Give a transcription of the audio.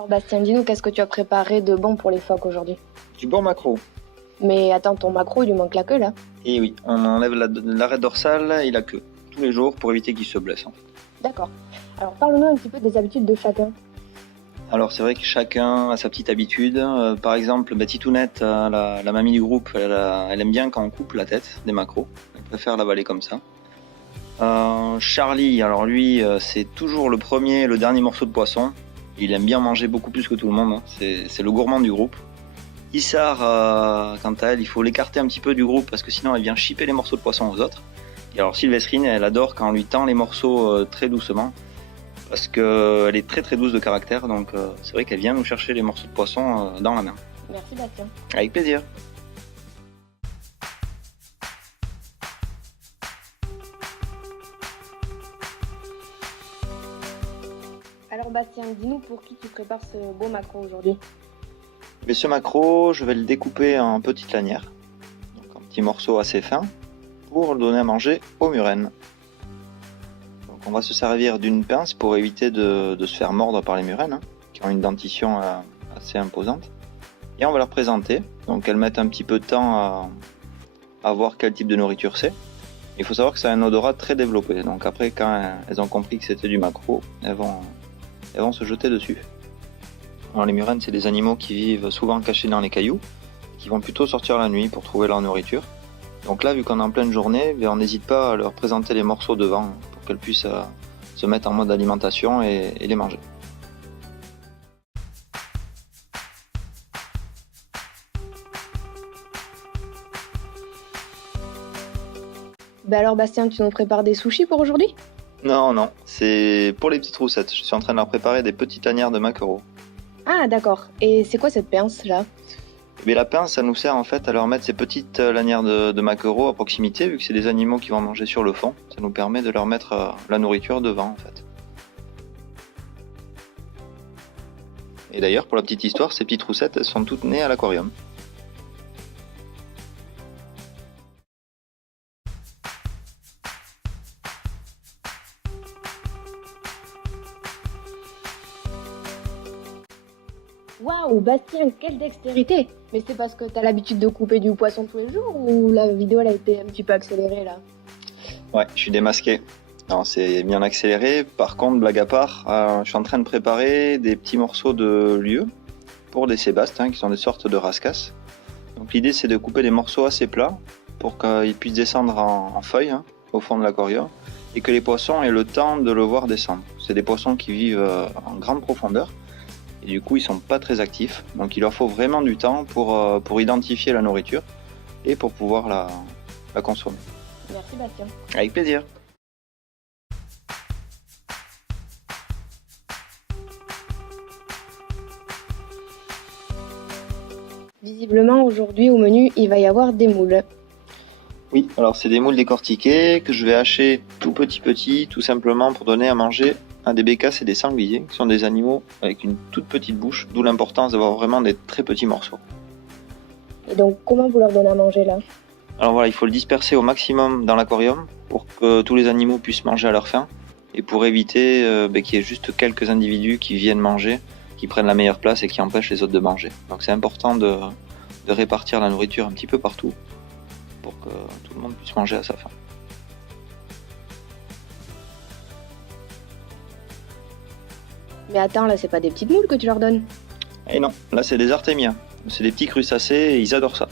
Alors Bastien, dis-nous, qu'est-ce que tu as préparé de bon pour les phoques aujourd'hui? Du bon maquereau. Mais attends, ton maquereau, il lui manque la queue là. Et oui, on enlève l'arrêt dorsal et la queue tous les jours pour éviter qu'il se blesse. En fait. D'accord. Alors parle-nous un petit peu des habitudes de chacun. Alors c'est vrai que chacun a sa petite habitude. Par exemple, Titounette, la mamie du groupe, elle aime bien quand on coupe la tête des maquereaux. Elle préfère l'avaler comme ça. Charlie, alors lui, c'est toujours le premier et le dernier morceau de poisson. Il aime bien manger beaucoup plus que tout le monde. Hein. C'est le gourmand du groupe. Issar, quant à elle, il faut l'écarter un petit peu du groupe parce que sinon elle vient chipper les morceaux de poisson aux autres. Et alors Sylvestrine, elle adore quand on lui tend les morceaux très doucement parce qu'elle est très très douce de caractère. Donc c'est vrai qu'elle vient nous chercher les morceaux de poisson dans la main. Merci Bastien. Avec plaisir. Alors Bastien, dis-nous pour qui tu prépares ce beau maquereau aujourd'hui. Mais ce maquereau, je vais le découper en petites lanières, donc en petits morceaux assez fins, pour le donner à manger aux murènes. Donc on va se servir d'une pince pour éviter de se faire mordre par les murènes, hein, qui ont une dentition assez imposante. Et on va leur présenter, donc elles mettent un petit peu de temps à voir quel type de nourriture c'est. Il faut savoir que ça a un odorat très développé, donc après quand elles ont compris que c'était du maquereau, elles vont se jeter dessus. Alors les murènes, c'est des animaux qui vivent souvent cachés dans les cailloux, qui vont plutôt sortir la nuit pour trouver leur nourriture. Donc là, vu qu'on est en pleine journée, on n'hésite pas à leur présenter les morceaux devant pour qu'elles puissent se mettre en mode alimentation et les manger. Alors Bastien, tu nous prépares des sushis pour aujourd'hui? Non, c'est pour les petites roussettes. Je suis en train de leur préparer des petites lanières de maquereau. Ah d'accord. Et c'est quoi cette pince là? Mais la pince, ça nous sert en fait à leur mettre ces petites lanières de maquereau à proximité, vu que c'est des animaux qui vont manger sur le fond. Ça nous permet de leur mettre la nourriture devant en fait. Et d'ailleurs, pour la petite histoire, ces petites roussettes, elles sont toutes nées à l'aquarium. Waouh Bastien, quelle dextérité! Mais c'est parce que t'as l'habitude de couper du poisson tous les jours ou la vidéo elle a été un petit peu accélérée là? Ouais, je suis démasqué. Non, c'est bien accéléré. Par contre, blague à part, je suis en train de préparer des petits morceaux de lieu pour des sébastes, qui sont des sortes de rascasses. Donc l'idée, c'est de couper des morceaux assez plats pour qu'ils puissent descendre en feuilles au fond de l'aquarium et que les poissons aient le temps de le voir descendre. C'est des poissons qui vivent en grande profondeur et du coup, ils sont pas très actifs. Donc il leur faut vraiment du temps pour identifier la nourriture et pour pouvoir la consommer. Merci Bastien. Avec plaisir. Visiblement aujourd'hui au menu il va y avoir des moules. Oui, alors c'est des moules décortiqués que je vais hacher tout petit, tout simplement pour donner à manger à des bécasses et des sangliers, qui sont des animaux avec une toute petite bouche, d'où l'importance d'avoir vraiment des très petits morceaux. Et donc comment vous leur donnez à manger là? Alors voilà, il faut le disperser au maximum dans l'aquarium pour que tous les animaux puissent manger à leur faim et pour éviter qu'il y ait juste quelques individus qui viennent manger, qui prennent la meilleure place et qui empêchent les autres de manger. Donc c'est important de répartir la nourriture un petit peu partout pour que tout le monde puisse manger à sa faim. Mais attends, là c'est pas des petites moules que tu leur donnes? Et non, là c'est des artémias, c'est des petits crustacés et ils adorent ça.